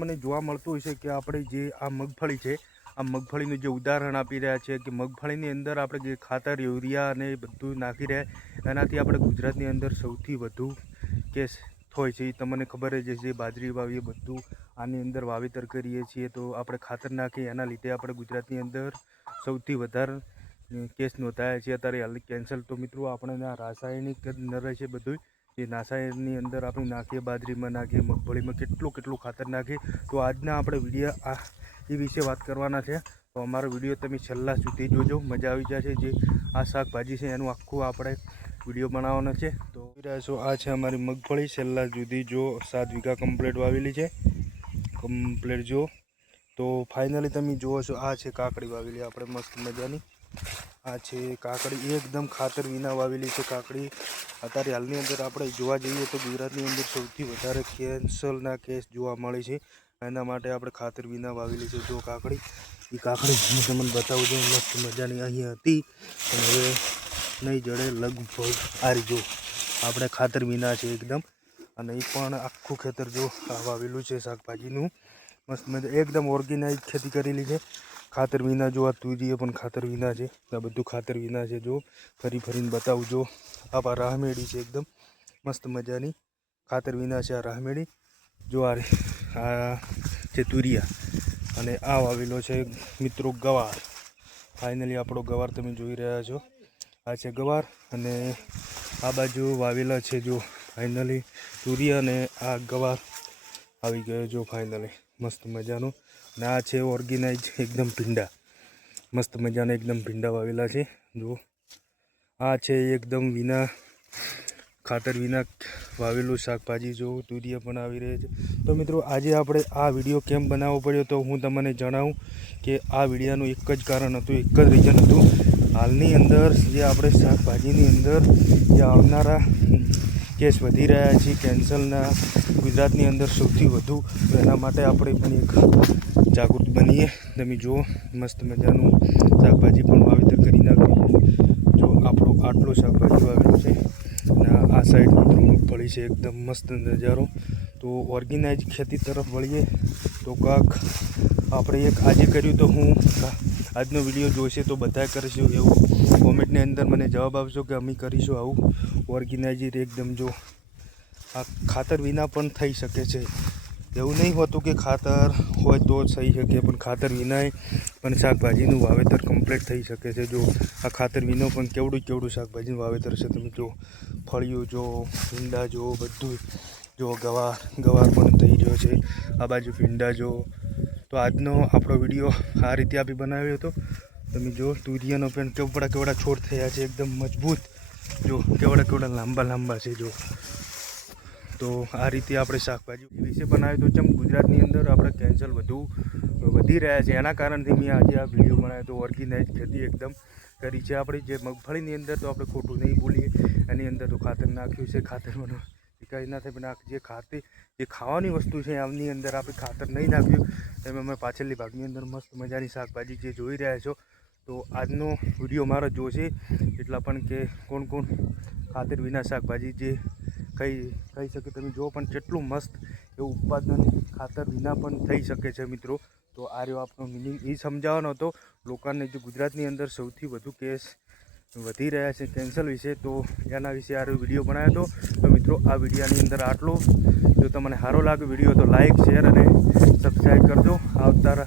મને જોવા મળતું હશે કે આપણે જે આ મગફળી છે, આ મગફળીનું જે ઉદાહરણ આપી રહ્યા છે કે મગફળીની અંદર આપણે જે ખાતર યુરિયા અને બધું નાખી રહ્યા, એનાથી આપણે ગુજરાતની અંદર સૌથી વધુ કેસ હોય છે. એ તમને ખબર જ છે, બાજરી વાવીએ બધું આની અંદર વાવેતર કરીએ છીએ તો આપણે ખાતર નાખીએ, એના લીધે આપણે ગુજરાતની અંદર સૌથી વધારે કેસ નોંધાયા છે. અત્યારે હાલ કેન્સલ તો મિત્રો આપણે રાસાયણિક જ ન રહે છે બધું, જે નાસાયણની અંદર આપણે નાખીએ, બાજરીમાં નાખીએ, મગફળીમાં કેટલું ખાતર નાખીએ. તો આજના આપણે વિડીયો એ વિશે વાત કરવાના છે. તો અમારો વિડીયો તમે છેલ્લા સુધી જોજો, મજા આવી જશે. જે આ શાકભાજી છે એનું આખું આપણે વિડીયો બનાવવાનો છે. તો આ છે અમારી મગફળી, છેલ્લા સુધી જો 7 વીઘા કમ્પ્લીટ વાવેલી છે, કમ્પ્લીટ જો. તો ફાઇનલી તમે જુઓ છો, આ છે કાકડી વાવેલી આપણે મસ્ત મજાની. આ છે કાકડી, એકદમ ખાતર વિના વાવેલી છે કાકડી. અત્યારે હાલની અંદર આપણે જોવા જઈએ તો ગુજરાતની અંદર સૌથી વધારે કેન્સરના કેસ જોવા મળે છે. એના માટે આપણે ખાતર વિના વાવેલી છે. જો કાકડી, એ કાકડી હું તમને બતાવું છું, મસ્ત મજાની અહીં હતી પણ હવે નહીં જડે લગભગ. આ જો આપણે ખાતર વિના છે એકદમ, અને એ પણ આખું ખેતર જો આ વાવેલું છે શાકભાજીનું, મસ્ત મજા એકદમ ઓર્ગેનાઇઝ ખેતી કરેલી છે ખાતર વિના. જો આ તુરીએ પણ ખાતર વિના છે, આ બધું ખાતર વિના છે. જો ફરીને બતાવું, જો આ રાહમેડી છે એકદમ મસ્ત મજાની, ખાતર વિના છે આ રાહમેડી. જો આ છે તુરિયા, અને આ વાવેલો છે મિત્રો ગવાર. ફાઇનલી આપણો ગવાર તમે જોઈ રહ્યા છો, આ છે ગવાર. અને આ બાજુ વાવેલા છે જો ફાઇનલી તુરિયા, અને આ ગવાર આવી ગયો જો ફાઇનલી મસ્ત મજાનું. અને આ છે ઓર્ગેનાઇઝ એકદમ ભીંડા, મસ્ત મજાના એકદમ ભીંડા વાવેલા છે. જો આ છે એકદમ વિના ખાતર વિના વાવેલું શાકભાજી. જો તુરિયા પણ આવી રહે છે. તો મિત્રો આજે આપણે આ વિડીયો કેમ બનાવવો પડ્યો, તો હું તમને જણાવું કે આ વિડીયોનું એક જ કારણ હતું, એક જ રીઝન હતું. હાલની અંદર જે આપણે શાકભાજીની અંદર જે આવનારા કેસ વધી રહ્યા છે કેન્સરના ગુજરાતની અંદર સૌથી વધુ, તો એના માટે આપણે પણ એક જાગૃત બનીએ. તમે જુઓ મસ્ત મજાનું શાકભાજી પણ વાવેતર કરી નાખ્યું. જો આપણું આટલું શાકભાજી વાવેલું છે, અને આ સાઈડ મિત્રો મગફળી છે, એકદમ મસ્ત નજારો. તો ઓર્ગેનાઇઝ ખેતી તરફ વળીએ તો કાંક આપણે એક આજે કર્યું, તો હું આજનો વિડીયો જોઈશે તો બધા કરીશું એવું કોમેન્ટની અંદર મને જવાબ આપશો કે અમે કરીશું આવું ઓર્ગેનાઇઝ એકદમ. જો આ ખાતર વિના પણ થઈ શકે છે, એવું નહીં હોતું કે ખાતર હોય તો જ થઈ શકે, પણ ખાતર વિનાય પણ શાકભાજીનું વાવેતર કમ્પ્લીટ થઈ શકે છે. જો આ ખાતર વિનો પણ કેવડું શાકભાજીનું વાવેતર છે. તમે જો ફળિયું જો, ભીંડા જો, બધું જો, ગવાર પણ થઈ રહ્યો છે. આ બાજુ ભીંડા જો. તો આજનો આપણો વિડીયો આ રીતે આપી બનાવ્યો હતો. તમે જો તુરિયાનો પણ કેવડા છોડ થયા છે એકદમ મજબૂત. જો કેવડા લાંબા છે. જો તો આ રીતે આપણે શાકભાજી વિશે બનાવ્યું તો જેમ ગુજરાતની અંદર આપણે કેન્સર વધી રહ્યા છે, એના કારણથી મેં આજે આ વિડીયો બનાવ્યો તો ઓર્ગેનાઇઝ ખેતી એકદમ કરી છે. આપણી જે મગફળીની અંદર તો આપણે ખોટું નહીં બોલીએ, એની અંદર તો ખાતર નાખ્યું છે. ખાતરનું કંઈ ના થાય, પણ જે ખાવાની વસ્તુ છે એમની અંદર આપણે ખાતર નહીં નાખ્યું. તમે અમે પાછળની ભાગની અંદર મસ્ત મજાની શાકભાજી જે જોઈ રહ્યા છો. તો આજનો વિડીયો મારો જોશે એટલા પણ કે કોણ ખાતર વિના શાકભાજી જે કહી શકે. તમે જો પણ કેટલું મસ્ત એવું ઉત્પાદન ખાતર વિના પણ થઈ શકે છે મિત્રો. તો આ રહ્યો આપણો મિનિંગ એ સમજાવવાનો હતો લોકોને, જે ગુજરાતની અંદર સૌથી વધુ કેસ વધી રહ્યા છે કેન્સર વિશે, તો એના વિશે આ વિડીયો બનાવ્યો હતો. તો મિત્રો આ વિડીયોની અંદર આટલું. જો તમને સારો લાગે વિડીયો તો લાઇક, શેર અને સબસ્ક્રાઈબ કરજો. આવતા